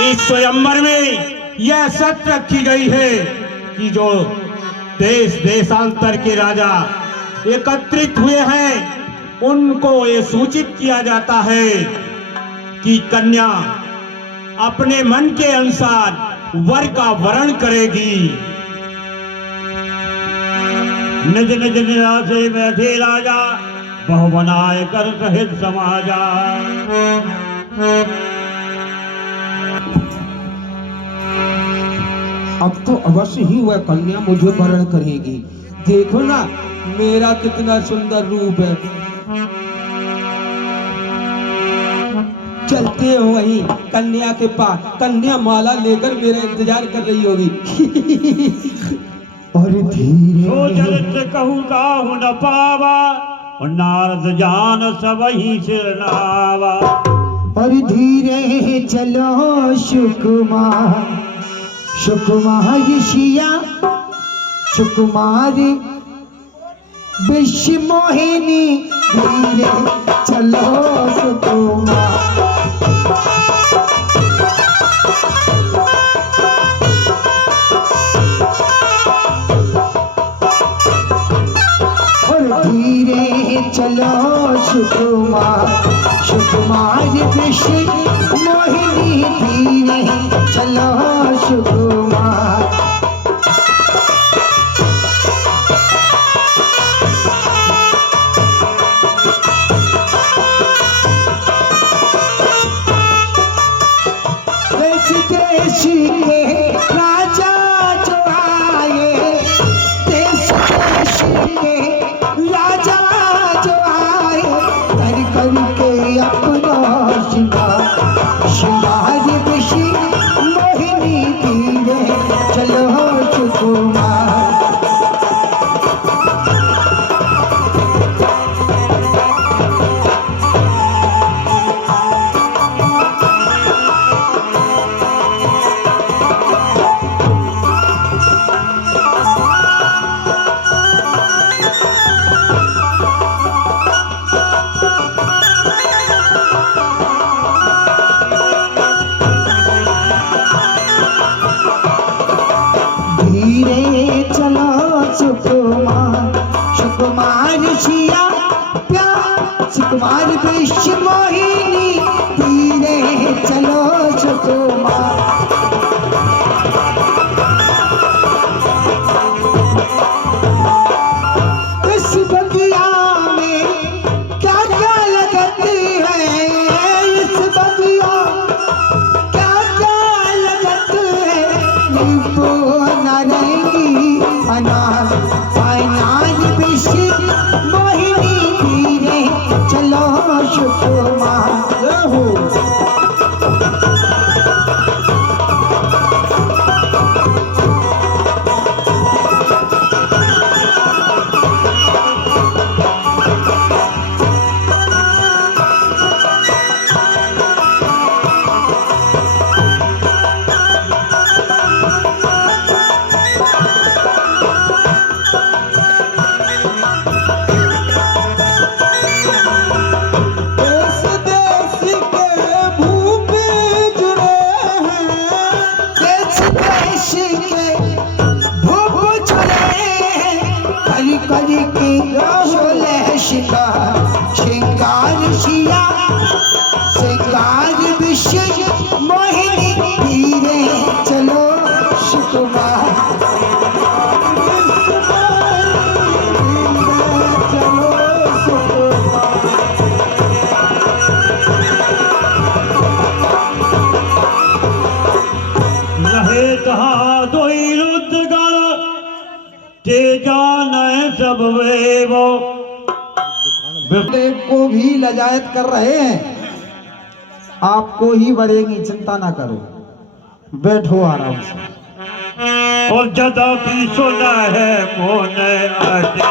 इस स्वयंवर में यह शर्त रखी गई है कि जो देश देशांतर के राजा एकत्रित हुए हैं उनको ये सूचित किया जाता है कि कन्या अपने मन के अनुसार वर का वरण करेगी। निज निज निराशे बैठे राजा बहु बनाए कर सहित समाजा। अब तो अवश्य ही वह कन्या मुझे वरण करेगी। देखो ना मेरा कितना सुंदर रूप है। चलते हो वहीं कन्या के पास। कन्या माला लेकर मेरा इंतजार कर रही होगी। और धीरे कहूँ काहू न पावा और नारद जान सब ही सिरनावा। और धीरे चलो सुकुमार सुकुमार शिया सुकुमारी विश्व मोहिनी धीरे चलो सुकुमार। धीरे चलो सुकुमार सुकुमार विश्व मोहिनी धीरे चलो सुकुमार। देश देश के राजा जो आए, देश देश के राजा जो आए, कर करके अपना श्रृंगार श्रृंगार विश्व मोहिनी धीरे चलो सुकुमार। धीरे चलो सुकुमार सुकुमार शिया प्यार सुकुमार विश्व मोहिनी धीरे चलो सुकुमार। इस बगिया में क्या क्या लगती है, इस बगिया क्या क्या लगती है, नींबू नारंगी अनार अनार विश्व मोहिनी धीरे चलो सुकुमार। श्रृंगार शिया श्रृंगार विश्व मोहिनी धीरे चलो सुकुमार। रहे कहाँ दोई रुद्रगण ते जाने सब वे वो देव को भी लजायत कर रहे हैं। आपको ही वरेंगी, चिंता ना करो, बैठो आराम से। और जदा भी सुना है मोने आटे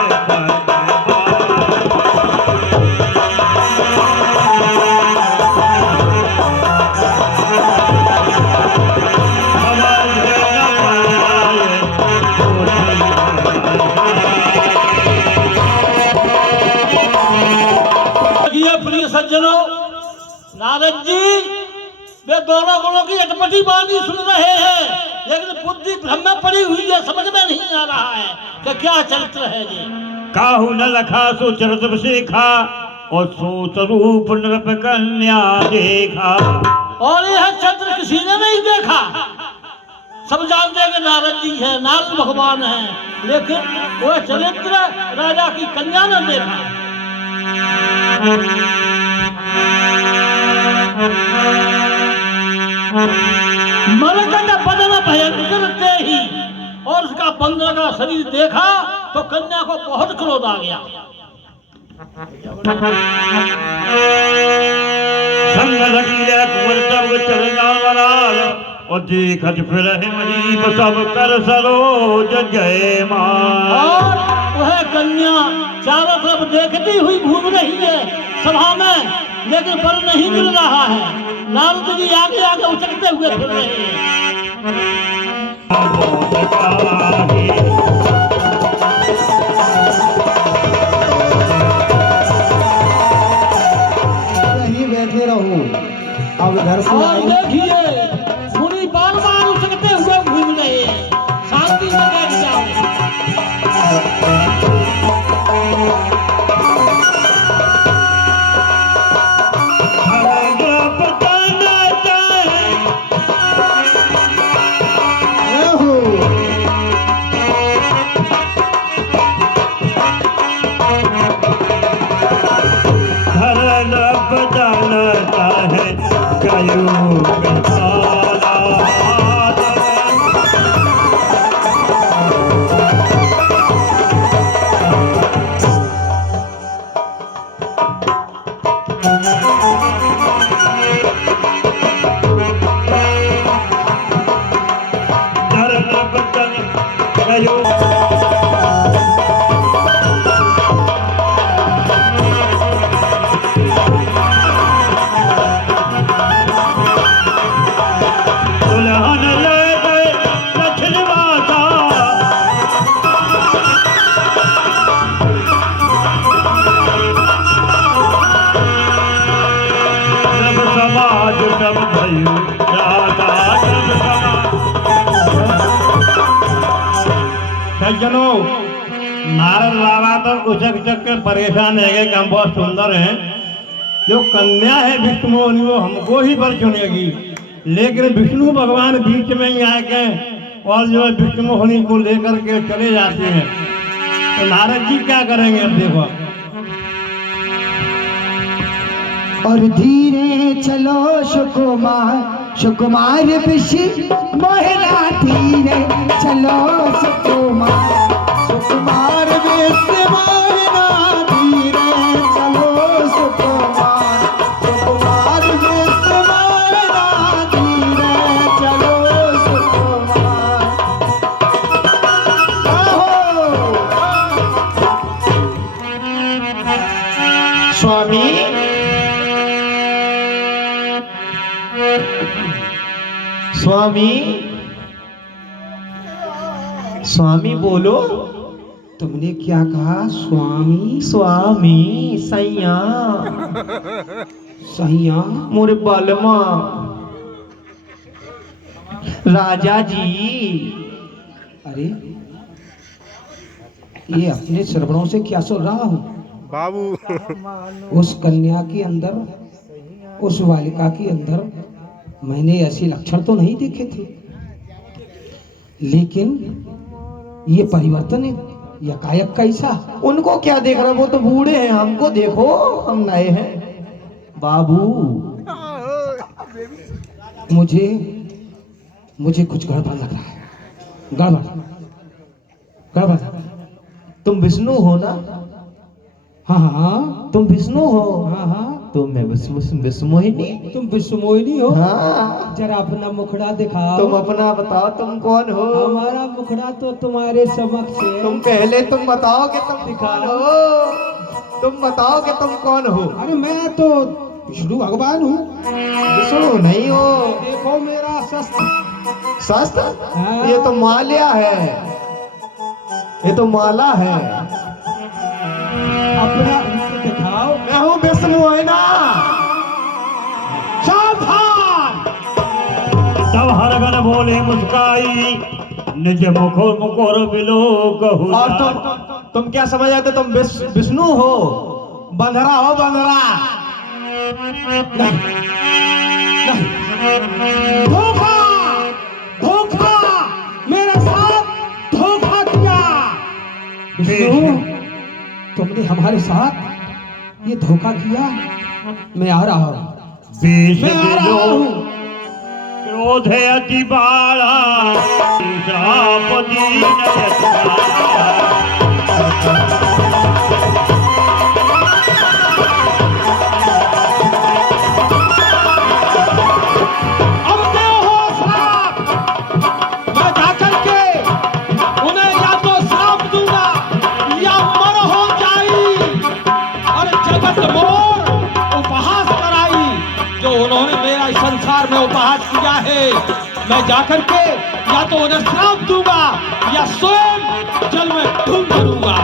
प्रिय सज्जनों, नारद जी वे दोनों गुणों की अटपटी वाणी सुन रहे हैं, लेकिन बुद्धि भ्रम में पड़ी हुई है, समझ में नहीं आ रहा है कि क्या चरित्र है ये। काहू न लखा सो चरित्र सीखा, और सो स्वरूप नृप कन्या देखा। और यह चरित्र किसी ने नहीं देखा। सब जानते हैं कि नारद जी है, नारद भगवान है, लेकिन वह चरित्र राजा की कन्या ने देखा। मरकट बदन भयंकर ते ही, और उसका बंदर का शरीर देखा तो कन्या को बहुत क्रोध आ गया। संग लगिले कुंवर सब चलना बलाल, और देखत फिर महीप सब कर सरोज जय मान। और वह कन्या चारों तरफ देखती हुई घूम रही है सभा में, लेकिन पर नहीं मिल रहा है। नारद जी आगे आगे उचकते हुए फिर रहे हैं। यहीं बैठे रहो, अब घर से और आए। देखिए मुनि बार बार उचकते हुए घूम रहे हैं, शांति से बैठ जाओ। सज्जनों, नारद बाबा तो उचक उचक के परेशान है कि हम बहुत सुंदर हैं। जो कन्या है विष्णु मोहिनी वो हमको ही पर चुनेगी, लेकिन विष्णु भगवान बीच में ही आके और जो है विष्णु मोहिनी को लेकर के चले जाते हैं। तो नारद जी क्या करेंगे अब देखो। और धीरे चलो सुकुमार, सुकुमार ऋषि महिला धीरे चलो सुकुमार, सुकुमार ऋषि महिला धीरे चलो सुकुमार, सुकुमार ऋषि महिला धीरे चलो सुकुमार। स्वामी स्वामी स्वामी बोलो। तुमने क्या कहा? स्वामी स्वामी सैया सैया मोरे बालमा राजा जी। अरे ये अपने श्रवणों से क्या सुन रहा हूँ बाबू? उस कन्या के अंदर, उस बालिका के अंदर मैंने ऐसे लक्षण तो नहीं देखे थे, लेकिन ये परिवर्तन है यकायक कैसा? उनको क्या देख रहे, वो तो बूढ़े हैं, हमको देखो, हम नए हैं बाबू। मुझे कुछ गड़बड़ लग रहा है, गड़बड़ गड़बड़। तुम विष्णु हो ना? हाँ हाँ तुम विष्णु हो। हाँ हाँ तो मैं विष्णु मोहिनी। तुम विष्णु मोहिनी हो? हाँ। जरा अपना मुखड़ा दिखाओ। तुम अपना बताओ, तुम कौन हो? हमारा मुखड़ा तो तुम्हारे समक्ष है। तुम पहले तुम बताओ कि तुम कौन हो। तुम बताओ कि तुम कौन हो। अरे मैं तो विष्णु भगवान हूँ। विष्णु नहीं हो। देखो मेरा शस्त्र। शस्त्र? हाँ। ये तो माल्या है, ये तो माला है। अपना दिखाओ। मैं हूँ विष्णु है ना। सावधान, हरगन बोले मुस्काई निज मुखर बिलो कहू। और तुम क्या समझ आते? तुम विष्णु हो, बंधरा हो, बंधरा। नहीं, नहीं। धोखा, धोखा, मेरे साथ धोखा किया विष्णु। तुमने हमारे साथ ये धोखा किया। मैं आ रहा हूँ, मैं आ रहा हूँ। क्रोध अति बाला श्राप दीन अब दे हो श्राप। मैं जाकर के उन्हें या तो श्राप दूंगा या मर हो जाई। और जगत मोर उपहास कराई जो उन्होंने मेरा इस संसार में उपहास किया है। मैं जाकर के या तो उन्हें श्राप दूंगा या स्वयं जल में डूब मरूंगा।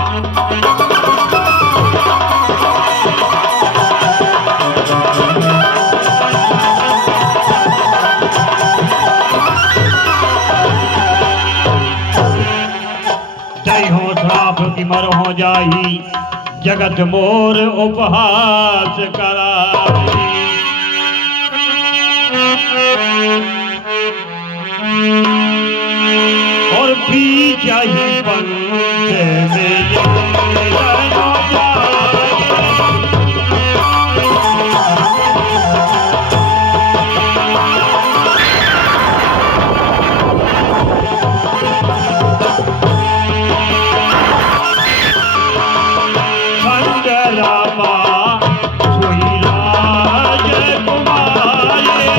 जय हो श्राप की मर हो जाई जगत मोर उपहास कराई। और पी जाही पंथ में जय हो जाए। रामा सोई राज कुमारे।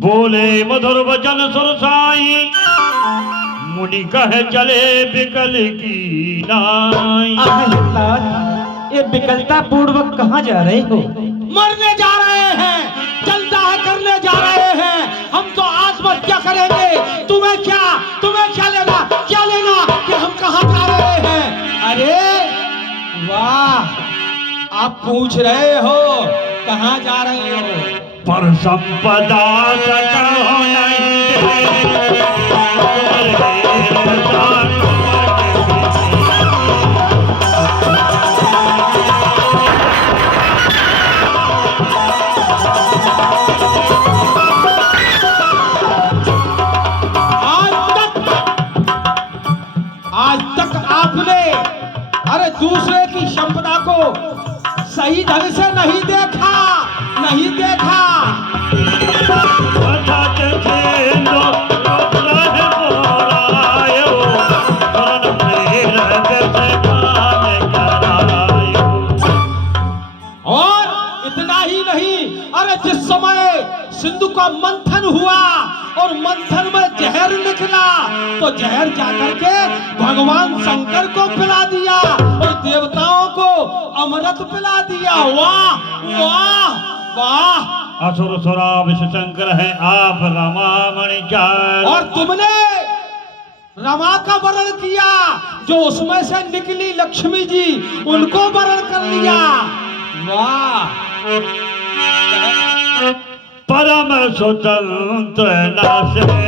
बोले मधुर वचन सुरसाई मुनि कहे चले बिकल की नाई। ये विकलता पूर्वक कहाँ जा रहे हो? मरने जा रहे हैं, जलता करने जा रहे हैं। हम तो आत्महत्या करेंगे। तुम्हें क्या लेना, क्या लेना कि हम कहाँ जा रहे हैं? अरे वाह, आप पूछ रहे हो कहाँ जा रहे हो? पर संपदा कहो नहीं आज तक आपने अरे दूसरे की संपदा को सही ढंग से नहीं देखा, नहीं देखा। और इतना ही नहीं, अरे जिस समय सिंधु का मंथन हुआ और मंथन में जहर निकला तो जहर जाकर के भगवान शंकर को पिला दिया और देवताओं को अमृत पिला दिया। वाह वाह वाह। असुर सुरा विष शंकर है आप रमामणि चार। और तुमने रमा का वर्ण किया, जो उसमें से निकली लक्ष्मी जी उनको वर्ण कर लिया। वाह। परम स्वतंत्र नाशेर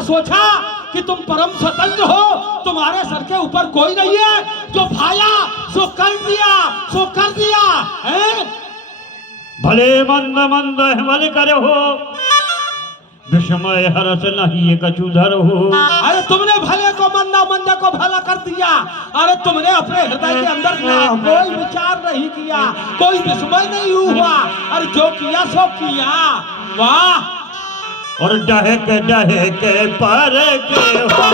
सोचा कि तुम परम स्वतंत्र हो, तुम्हारे सर के ऊपर कोई नहीं है। जो भाया सो कर दिया, सो कर दिया है। भले मंद मंद भले करे हो विषमय हरस नहीं कछुधर हो। अरे तुमने भले को मंदा, मंदे को भला कर दिया। अरे तुमने अपने हृदय के अंदर कोई विचार नहीं किया, कोई विस्मय नहीं हुआ। अरे जो किया सो किया। वाह। और डहक डहक पर के हो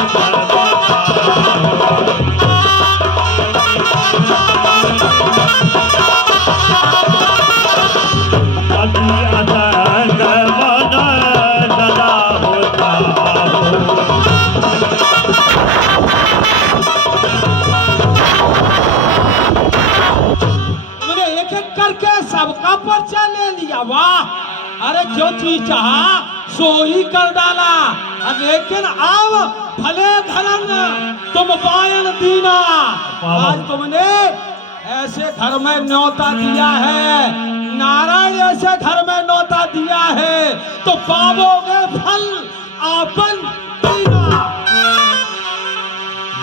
जी चाहा सो ही कर डाला, लेकिन अब भले धरन तुम पायन दीना। आज तुमने ऐसे घर में न्योता दिया है, नारायण ऐसे घर में न्योता दिया है, तो पाओगे फल आपन दीना।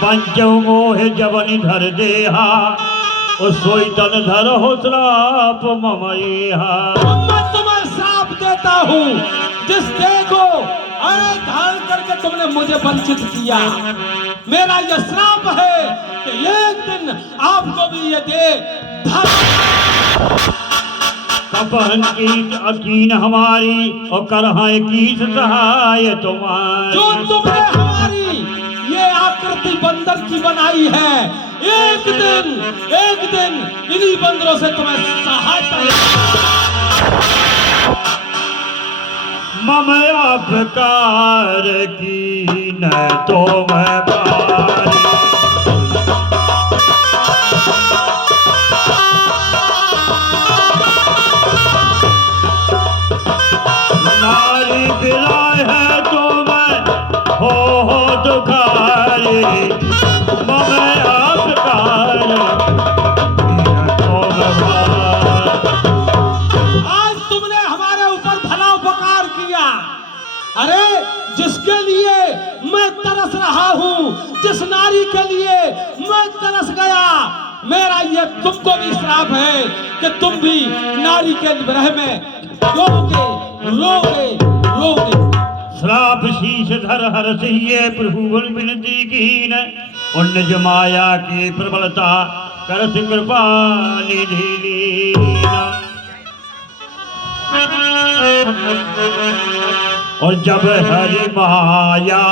पंचो मोह जवनि धर देहा, और सोई तन धर हो श्राप ममयेहा। मैं तुम्हें श्राप देता हूँ, जिस देह को धारण करके तुमने मुझे वंचित किया। मेरा यह श्राप है कि एक दिन आपको भी ये देह कपहन की अकीन हमारी, और करहाय की सहाय तुम्हारी। जो तुमने हमारी ये आकृति बंदर की बनाई है, एक दिन इन्हीं बंदरों से तुम्हें सहायता। मम अपकार की न तो मैं पारी, नारी बिलाय है तो मैं हो दुखारी। मम अपकार की न तो मैं पारी। आज तुमने हमारे ऊपर भला उपकार किया। अरे जिसके लिए मैं तरस रहा हूँ, जिस नारी के लिए मैं तरस गया, मेरा ये तुमको भी श्राप है कि तुम भी नारी के विरह में रोगे रोगे रोगे। श्राप शीश धर हर सहिए प्रभुवन विनती कीन, और निज माया की प्रबलता कर कृपा निधि लीना। और जब हरि माया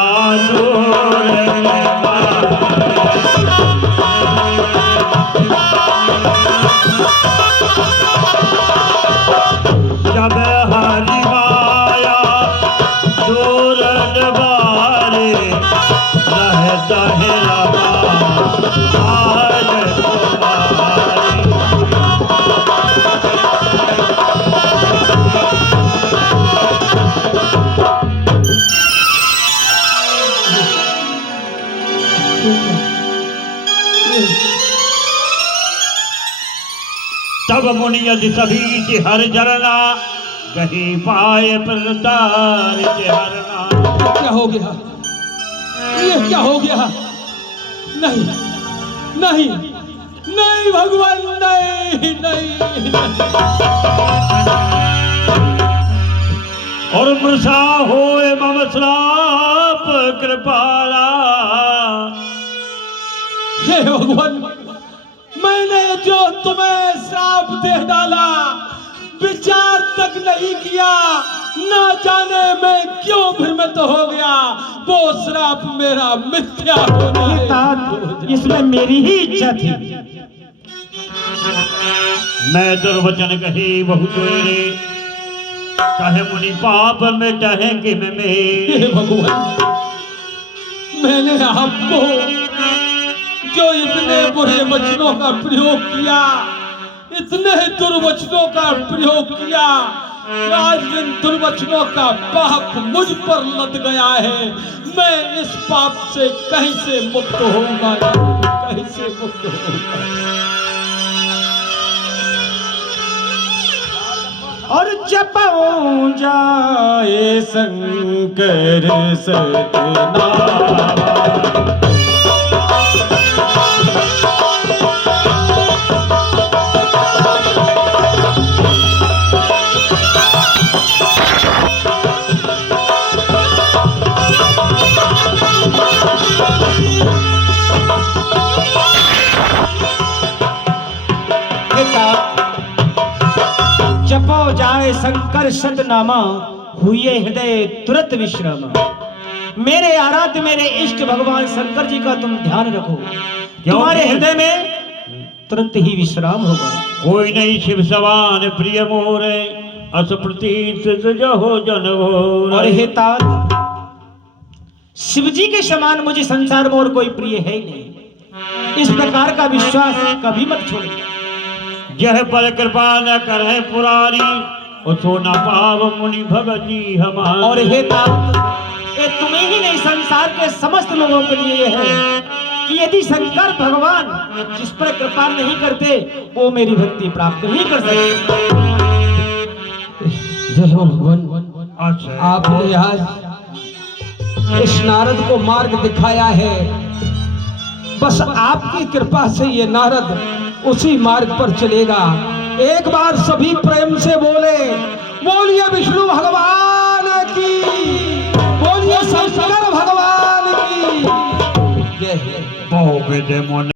जब हरि माया दूर बारे, रहता है रवा आज तुम्हारे। तब मुनि यदि सभी हर जरना, कहीं पाए प्रतार हरना। क्या हो गया? ये क्या हो गया? नहीं नहीं नहीं भगवान, नहीं नहीं, नहीं। और मृषा होए मम श्राप कृपाला। हे भगवान, मैंने जो तुम्हें श्राप दे डाला, विचार तक नहीं किया, ना जाने मैं क्यों भ्रमित हो गया। वो श्राप मेरा मिथ्या हो जाए। इसमें मेरी ही इच्छा थी। मैं दुर्वचन कही बहुत रे, कहे मुनि पाप में टहे कि में हे भगवान, मैंने आपको जो इतने बुरे वचनों का प्रयोग किया, इतने दुर्वचनों का प्रयोग किया, आज इन दुर्वचनों का पाप मुझ पर लद गया है। मैं इस पाप से कहीं से मुक्त होऊंगा, कहीं से मुक्त होऊंगा। और जपऊं जाए शंकर सतनाम। जपो जाए शंकर सतनामा, हुए हृदय तुरंत विश्राम। मेरे आराध्य मेरे इष्ट भगवान शंकर जी का तुम ध्यान रखो, तुम्हारे हृदय में तुरंत ही विश्राम होगा। कोई नहीं शिव सवान प्रिय मोरे, अस प्रतीत जहो जन भोर। और हे तात, शिव जी के समान मुझे संसार में और कोई प्रिय है ही नहीं। इस प्रकार का विश्वास कभी मत छोड़ो। यह पर कृपा न करे पुरारी, और सोना पाव मुनि भगत जी हमारे। और हे नारद, ये तुम्हें ही नहीं संसार के समस्त लोगों के लिए है कि यदि शंकर भगवान जिस पर कृपा नहीं करते वो मेरी भक्ति प्राप्त नहीं कर सकते। जय हो भगवान। अच्छा आपने आज इस नारद को मार्ग दिखाया है, बस आपकी कृपा से ये नारद उसी मार्ग पर चलेगा। एक बार सभी प्रेम से बोले, बोलिए विष्णु भगवान की, बोलिए शंकर भगवान की जय। बहु विदे मन